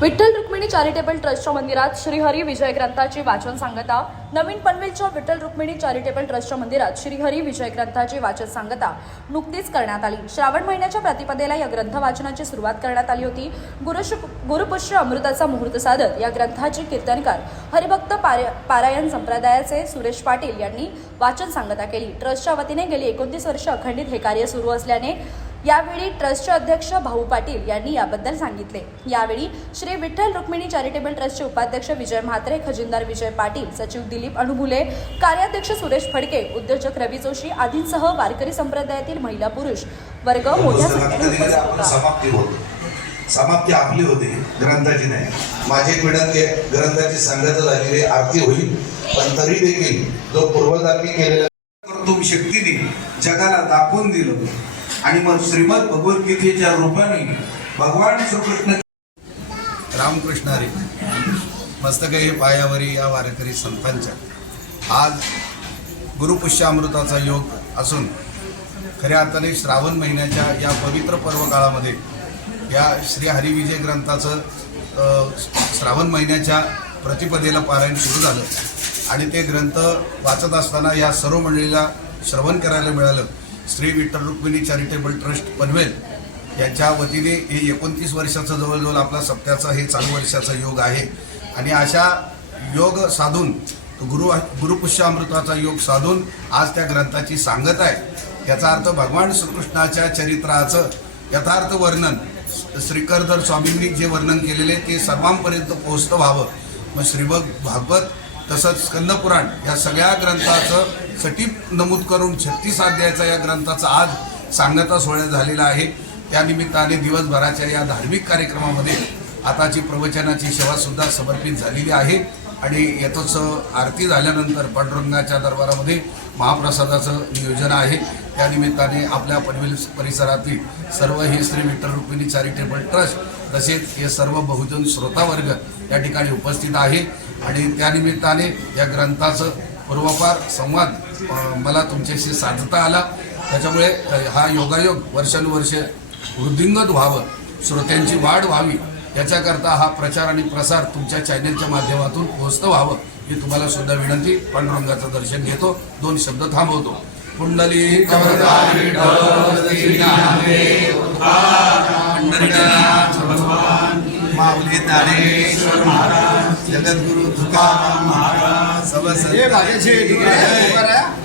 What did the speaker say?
Vitthal Rukmini charitable ट्रस्टच्या मंदिरात श्रीहरी विजय ग्रंथाची वाचन सांगता. नवीन पनवेलच्या विठ्ठल रुक्मिणी चॅरिटेबल ट्रस्टच्या मंदिरात श्रीहरी विजय ग्रंथाची वाचन सांगता नुकतीच करण्यात आली. श्रावण महिन्याच्या प्रतिपदेला या ग्रंथ वाचनाची सुरुवात करण्यात आली होती. गुरुश गुरुपुष्य अमृताचा मुहूर्त साधत या ग्रंथाचे कीर्तनकार हरिभक्त पारा- पारायण संप्रदायाचे सुरेश पाटील यांनी वाचन सांगता केली. ट्रस्टच्या वतीने गेली एकोणतीस वर्ष अखंडित हे कार्य सुरू असल्याने यावेळी ट्रस्टचे अध्यक्ष भाऊ पाटील यांनी याबद्दल सांगितले. यावेळी श्री विठ्ठल रुक्मिणी चॅरिटेबल ट्रस्टचे उपाध्यक्ष विजय म्हात्रे खजिनदार विजय पाटील सचिव दिलीप अणुभुले कार्याध्यक्ष सुरेश फडके उद्योजक रवी जोशी आदींसह वारकरी संप्रदायातील महिला पुरुष वर्ग मोठ्या संख्येने होता. समाप्ती आपली होते ग्रंथाची नाही. माझी एक विनंती आहे ग्रंथाची संगत झालेली आरती होईल. पण तरी देखील जो पूर्वजांनी केलेला शक्तीने जगाला दाखवून दिलं. आणि मग श्रीमद भगवद्गीतेच्या रूपाने भगवान श्रीकृष्ण रामकृष्ण हरी. मस्तके पायावरी या वारकरी संतांच्या. आज गुरुपुष्यामृताचा योग असून खऱ्या अर्थाने श्रावण महिन्याच्या या पवित्र पर्व काळामध्ये या श्री हरिविजय ग्रंथाचं श्रावण महिन्याच्या प्रतिपदेला पारायण सुरू झालं. आणि ते ग्रंथ वाचत असताना या सर्व मंडळीला श्रवण करायला मिळालं. श्री विठ्ठल रुक्मिणी चॅरिटेबल ट्रस्ट पनवेल यांच्या वतीने हे एकोणतीस वर्षाचं जवळजवळ आपला सप्त्याचा हे चालू वर्षाचा योग आहे. आणि अशा योग साधून गुरु गुरुपुष्यामृताचा योग साधून आज त्या ग्रंथाची सांगत आहे. याचा अर्थ भगवान श्रीकृष्णाच्या चरित्राचं यथार्थ वर्णन श्रीकरधर स्वामींनी जे वर्णन केलेले ते सर्वांपर्यंत पोहोचतं व्हावं. मग श्रीमद भागवत तसंच स्कंदपुराण या सगळ्या ग्रंथाचं सटीप नमूद करून छत्तीस अध्यायाचा या ग्रंथाचा आज सांगता सोहळा झालेला आहे. त्यानिमित्ताने दिवसभराच्या या धार्मिक कार्यक्रमामध्ये आताची प्रवचनाची सेवासुद्धा समर्पित झालेली आहे. आणि येतोच आरती झाल्यानंतर पांडुरंगाच्या दरबारामध्ये महाप्रसादाचं नियोजन आहे. त्यानिमित्ताने आपल्या पनवेल परिसरातील सर्व हे श्री विठ्ठल रुक्मिणी चॅरिटेबल ट्रस्ट तसेच हे सर्व बहुजन श्रोतावर्ग या ठिकाणी उपस्थित आहे. आणि त्यानिमित्ताने या ग्रंथाचं पूर्वपार संवाद मला तुमच्याशी साधता आला. त्याच्यामुळे हा योगायोग वर्षानुवर्ष वृद्धिंगत व्हावं श्रोत्यांची वाढ व्हावी याच्याकरता हा प्रचार आणि प्रसार तुमच्या चॅनेलच्या माध्यमातून पोहोचतं व्हावं ही तुम्हाला सुद्धा विनंती. पांडुरंगाचं दर्शन घेतो. दोन शब्द थांबवतो. कुंडली माऊली ज्ञानेश्वर महाराज. जगद्गुरु तुकाराम महाराज सब जय.